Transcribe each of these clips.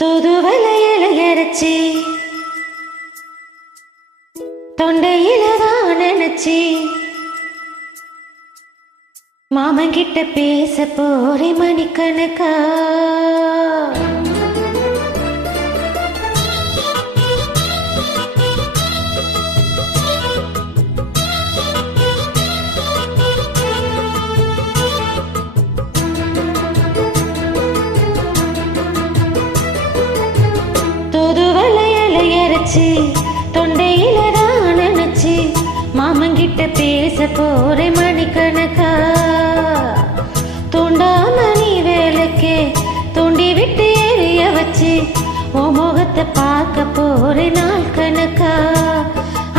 தூதுவளையல இறச்சி தொண்டையில தான் நினைச்சி மாமன் கிட்ட பேச போறே மணிக்கணக்கா. தூதுவளையல இறச்சி தொண்டையில தான் நினைச்சி மாமன் கிட்ட பேச போறே மணிக்கணக்கா. தூண்டாமணி வேலைக்கே தூண்டி விட்டு எரிய வச்சு உன் முகத்தை பார்க்க போறே நாள் கணக்கா.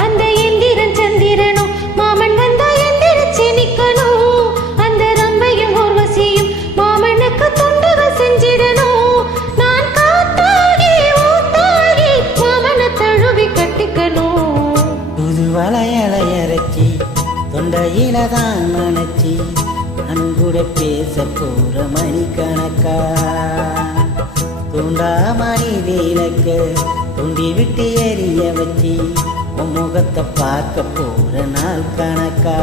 அந்த இந்திரன் சந்திரனும் மாமன் வந்தா எந்திரிச்சு நிக்கணும். அந்த ரம்பையும் ஊர்வசியும் மாமனுக்கு தொண்டுகள் செஞ்சிடணும். நான் காத்தாகி ஊத்தாகி மாமனை தழுவி கட்டிக்கணும். புதுவளையல இறச்சி தொண்டையில தான் நினைச்சி அன்புட பேச போற மணிக்கணக்கா. தூண்டாமணி வேலைக்க தூண்டி விட்டு எரிய வச்சு உன் முகத்தை பார்க்க போற நாள் கணக்கா.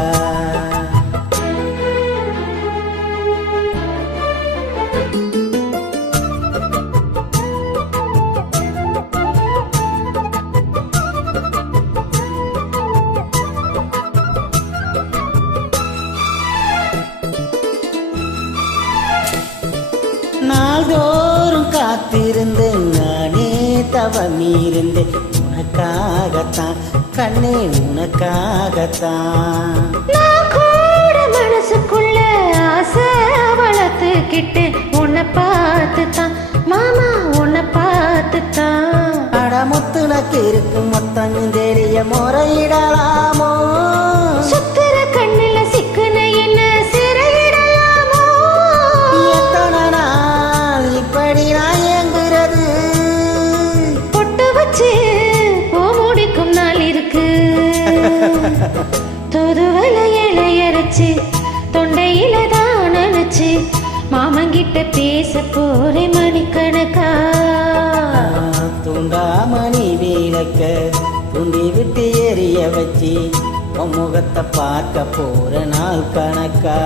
நாள்தோறும் காத்திருந்து நானே தவமிருந்து உனக்காகத்தான் கண்ணே உனக்காகத்தான். நான் கூட மனசுக்குள்ள ஆசை வளர்த்துக்கிட்டு உன்னை பார்த்துத்தான் மாமா உன்னை பார்த்துத்தான். அடமுத்து நக்கு இருக்கு மொத்தம் தெரிய முறையிடலாமோ. சுத்துற கண்ணுல சிக்குன என்ன சிறையிடலாமோ. எத்தனை நாள் இப்படி நான் ஏங்குறது. பொட்டு வச்சு பூ முடிக்கும் நாள் இருக்கு. தூதுவளையல இறச்சி தொண்டையில தான் நினைச்சு மாமங்கிட்ட பேச போறே மணிக்கணக்கா. தூண்டாமணி வேலைக்க தூண்டி விட்டு எரிய வச்சு உன் முகத்தை பார்க்க போற நாள் கணக்கா.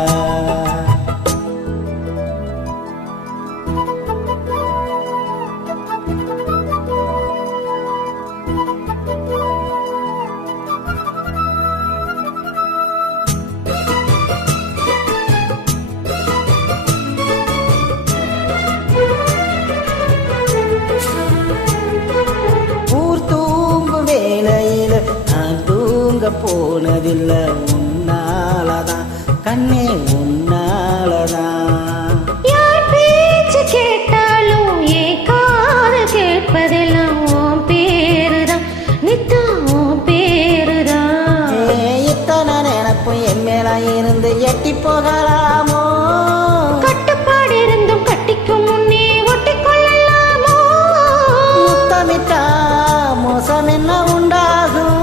வேலையில நான் தூங்க போனதில்ல உன்னாலதான் கண்ணே உன்னாலதான். யார் பேச்சு கேட்டாலும் ஏன் காது கேட்பதெல்லாம் உன் பேருதான் நித்தம் உன் பேருதான். இத்தனை நினைப்பும் என் மேல இருந்து எட்டி போகலாமோ. கட்டுப்பாடு இருந்தும் கட்டிக்கும் முன்னே ஒட்டிக்கொள்ளலாமோ. முத்தமிட்டா மோசம் என்ன உண்டாகும்.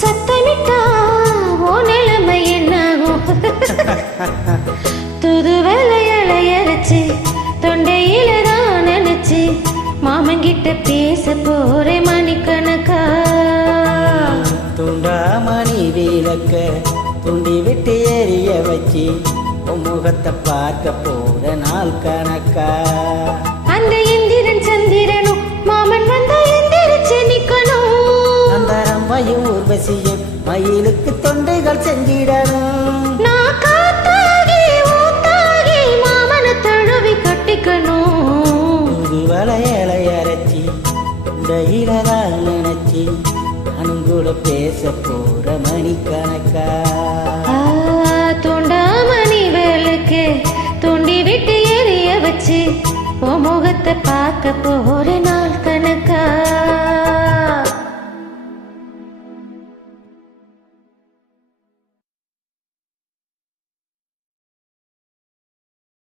சத்தமிட்டா ஓ நிலைமை என்னாகும். தூதுவளையல இறச்சி தொண்டையில தான் நினைச்சு மாமங்கிட்ட பேச போறே மணிக்கணக்கா. தூண்டாமணி வேலைக்க தூண்டி விட்டு எரிய வச்சு உன் முகத்தை பார்க்க போற நாள் கணக்கா. அந்த இந்திரன் சந்திரனும் மாமன் வந்தா எந்திரிச்சு நிக்கணும். அந்த ரம்பையும் ஊர்வசியும் மயிலுக்கு தொண்டைகள் செஞ்சிடணும். நான் காத்தாகி ஊத்தாகி மாமனை தழுவி கட்டிக்கணும். புதுவளையல இறச்சி தொண்டையிலதான் நினைச்சி அனுங்கூட பேச போற மணிக்கணக்கா. தூண்டாமணி வேலுக்கு தூண்டி விட்டு எரிய வச்சு உன் முகத்தை பார்க்க போற நாள் கணக்கா.